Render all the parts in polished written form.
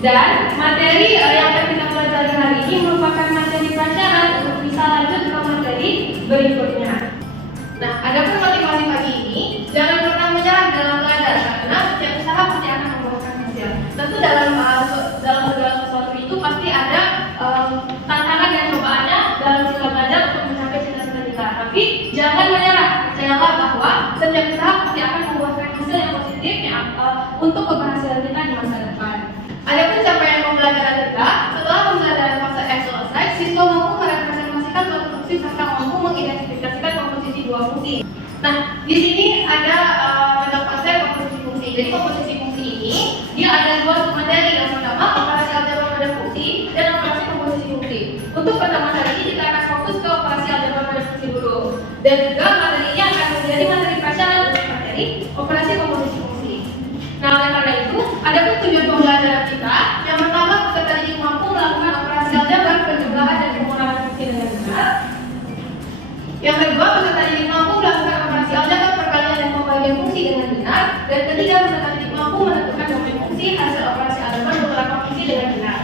Dan materi yang akan kita pelajari hari ini merupakan materi prasyarat untuk bisa lanjut ke materi berikutnya. Nah, adapun motivasi pagi ini, jangan pernah menyerah dalam belajar karena setiap usaha pasti akan membuahkan hasil. Tentu dalam segala sesuatu itu pasti ada tantangan dan cobaannya dalam sila belajar untuk mencapai cita-cita kita. Tapi jangan menyerah, percayalah bahwa setiap usaha pasti akan membuahkan hasil yang positif untuk keberhasilan kita di masa depan. Adapun capaian pembelajaran kita, setelah pembelajaran fase F selesai, siswa mampu merepresentasikan suatu fungsi serta mampu mengidentifikasikan komposisi dua fungsi. Nah, di sini ada konsep komposisi fungsi. Jadi komposisi fungsi ini dia ada dua submateri. Yang pertama operasi algebra pada fungsi dan operasi komposisi fungsi. Untuk pertama kali ini kita akan fokus ke operasi algebra pada fungsi dulu. Dan juga materinya akan menjadi materi prasyarat untuk materi operasi komposisi fungsi. Nah, oleh karena itu, adapun tujuan pembelajaran kita, yang pertama peserta didik mampu melakukan operasi algebra, penjumlahan dan pengurangan fungsi dengan benar. Yang kedua, peserta didik mampu melakukan operasi algebra, perkalian dan pembagian fungsi dengan benar. Dan ketiga, peserta didik mampu menentukan domain fungsi hasil operasi algebra beberapa fungsi dengan benar.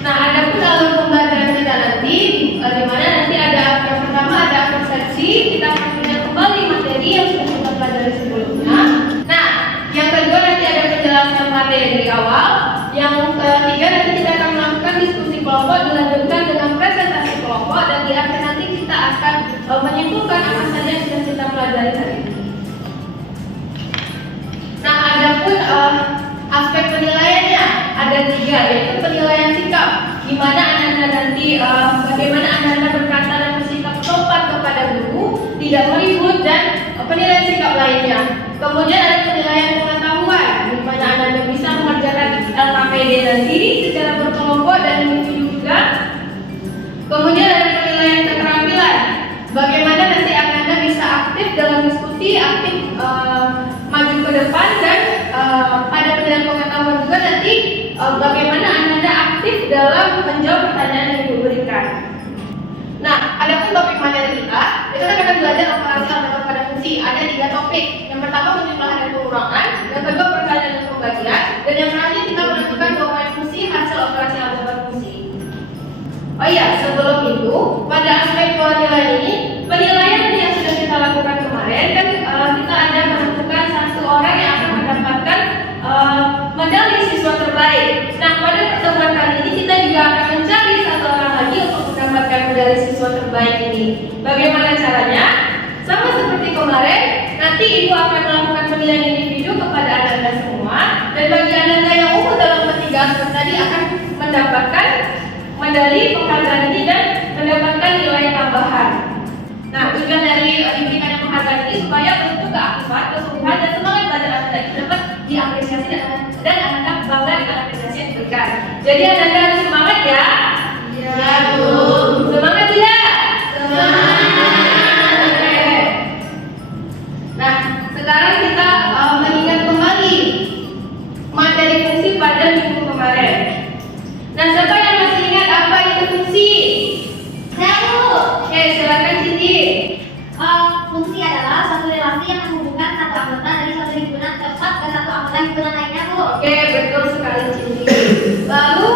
Nah, adapun alur pembelajaran kita nanti, di mana nanti ada yang pertama ada persepsi, kita akan melihat kembali materi yang sudah kita pelajari sebelumnya. Nah, yang kedua nanti ada penjelasan materi di awal. Yang ketiga nanti kita akan melakukan diskusi kelompok dilanjutkan dengan presentasi kelompok, dan di akhir nanti kita akan menyimpulkan apa saja yang sudah kita pelajari hari ini. Nah, adapun aspek penilaiannya ada tiga, yaitu penilaian sikap, di mana anda nanti bagaimana anda berkata dan bersikap sopan kepada guru, tidak meribut, dan penilaian sikap lainnya. Kemudian ada penilaian pengetahuan, di mana anda bisa mengerjakan LKPD nanti secara berkelompok dan individu juga. Kemudian ada penilaian keterampilan, bagaimana nanti anda bisa aktif dalam diskusi, aktif maju ke depan, dan pada penilaian pengetahuan juga nanti bagaimana anda aktif dalam menjawab pertanyaan yang diberikan. Nah, adapun topik materi kita kan akan belajar operasi algebra pada fungsi. Ada 3 topik. Yang pertama penjumlahan dan pengurangan, yang kedua perkalian dan pembagian, dan yang terakhir kita menentukan domain fungsi hasil operasi algebra fungsi. Oh iya, sebelum itu pada aspek penilaian ini, penilaian yang sudah kita lakukan kemarin kan kita ada menentukan satu orang yang akan mendapatkan medali siswa terbaik. Nah, pada pertemuan kali ini kita juga akan mencari satu orang lagi untuk mendapatkan medali siswa terbaik ini. Bagaimana caranya? Sama seperti kemarin, nanti ibu akan melakukan penilaian individu kepada anda semua, dan bagi anda yang unggul dalam ketiga aspek tadi akan mendapatkan medali penghargaan ini dan mendapatkan nilai tambahan. Nah, tujuan dari diberikan penghargaan ini supaya bentuk keaktifan, kesungguhan, dan semangat belajar anda itu dapat diapresiasi dan anda bangga dengan apresiasi yang diberikan. Jadi anda harus semangat ya. Ya, Bu. Semangat tidak? Semangat. Oke. Nah, sekarang kita mengingat kembali materi fungsi pada minggu kemarin. Nah, siapa yang masih ingat apa itu fungsi? Saya, Bu. Oke, silakan Siti. Fungsi adalah suatu relasi yang menghubungkan satu anggota dari suatu himpunan cepat ke satu anggota himpunan lainnya, Bu. Oke, betul sekali Siti. Lalu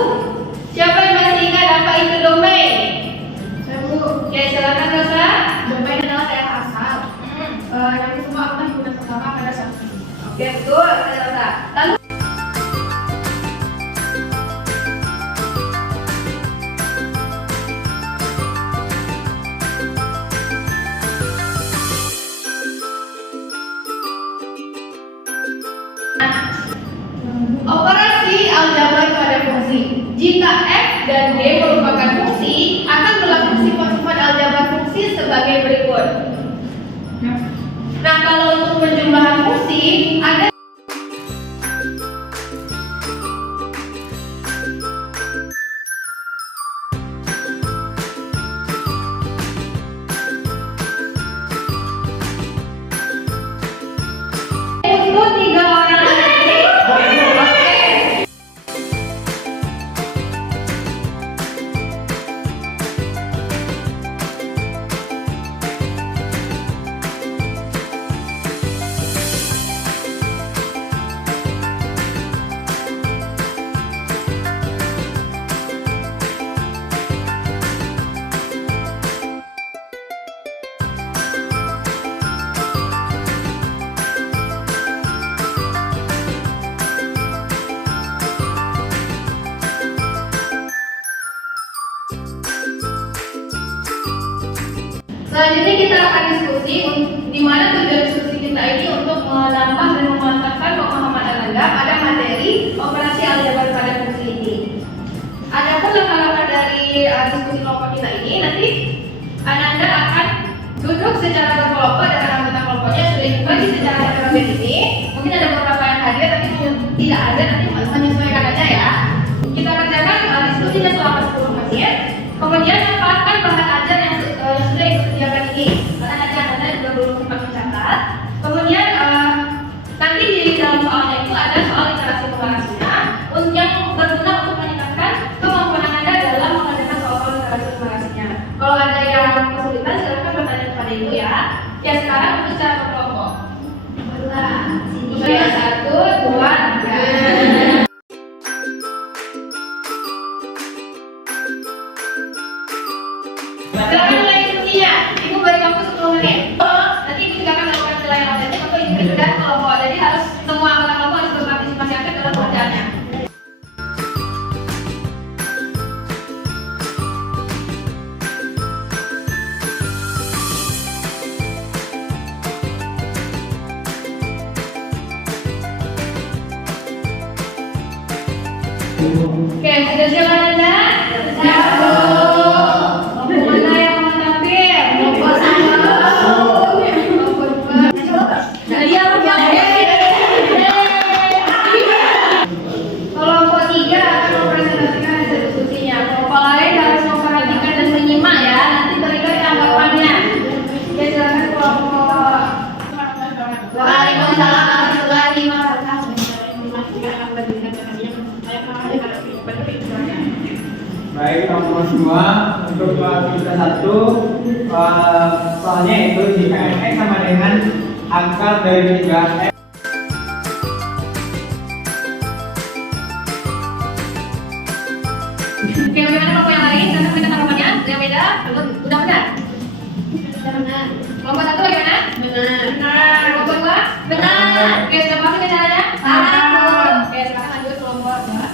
Selanjutnya kita akan diskusi di mana tujuan diskusi kita ini untuk menambah dan memantapkan pemahaman Ananda pada materi operasi aljabar pada fungsi ini. Adapun langkah-langkah dari diskusi kelompok kita ini, nanti Ananda akan duduk secara berkelompok dengan anggota kelompoknya sudah dibagi secara heterogen ini. Mungkin ada beberapa yang hadir, tapi tidak ada, nanti menyesuaikan aja ya. Kita kerjakan diskusinya selama 10 menit. Kemudian manfaatkan bahan ajar yang sudah disediakan ini. Karena nanti Anda juga belum sempat mencatat. Kemudian nanti di dalam soalnya itu ada soal literasi numerasinya yang berguna untuk meningkatkan kemampuan Anda dalam mengerjakan soal literasi numerasinya. Kalau ada yang kesulitan, silakan bertanya kepada Ibu ya. Ya sekarang untuk secara berkelompok. Mulai 1, 2, 3. Silakan mulai diskusinya. Ibu beri waktu 10 menit. Nanti Ibu juga akan melakukan penilaian otentik untuk Ibu sudah kelompok. Jadi harus semua anggota kelompok harus berpartisipasi aktif dalam pekerjaannya. Oke, sudah siap Anda? Siap. Mana yang mau tampil? Kelompok 1. Kelompok 2. Iya, kelompok 3 akan mempresentasikan hasil diskusinya. Kelompok lain harus memperhatikan dan menyimak ya. Nanti berikan tanggapannya. Oke, silakan kelompok. Waalaikumsalam warahmatullahi wabarakatuh. Baik teman-teman semua, untuk kita 1 soalnya itu jika X sama dengan akar dari 3X. Oke, bagaimana kelompok yang lain? Karena kita tanggapannya yang beda, belum udah benar. Benar. Kelompok 1 bagaimana? Benar. Kelompok 2? Benar. Oke, sudah paham ya caranya? Paham. Oke, sekarang lanjut kelompok 2.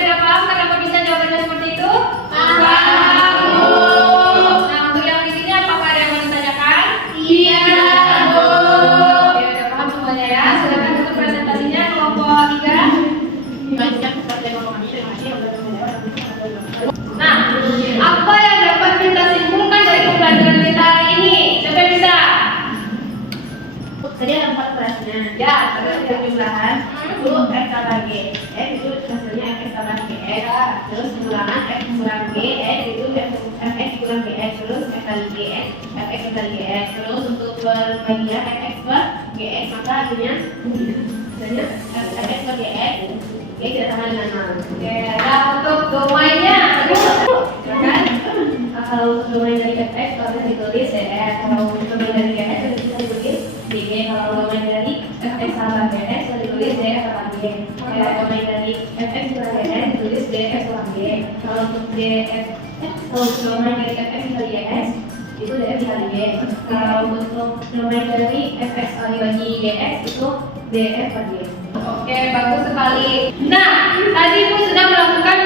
Sudah paham kenapa bisa jawabannya seperti itu? Paham. Nah, untuk yang di sini apakah ada yang mau ditanyakan? Iya, Bu. Oke, sudah paham semuanya ya. Silakan untuk presentasinya kelompok 3. Nah, apa yang dapat kita simpulkan dari pembelajaran kita hari ini? Siapa yang bisa? Tadi ada 4 kelasnya. Ya, terus Penjumlahan itu X tambah G. X itu hasilnya X tambah G. Terus pengulangan X kurang G. X itu Fx kurang Gx. Terus X kali Gx. Fx kali Gx. Terus untuk berbagian Fx per Gx, maka hasilnya Fx per Gx. G tidak sama dengan 0. Oke, nah untuk domainnya, Kan? Kalau untuk domain dari Fx kalau bisa ditulis Df. Kalau untuk domain dari Gx bisa ditulis Dg. Kalau domain dari Fx tambah Gx bisa ditulis Df tambah G. Kalau domain dari Fx kurang Gx ditulis Df kurang G. Kalau untuk kalau untuk domain dari Fx kali Gx itu Df kali G. Kalau untuk domain dari Fx kali bagi Gx itu Df per G. oke, bagus sekali. Nah, tadi Ibu sudah melakukan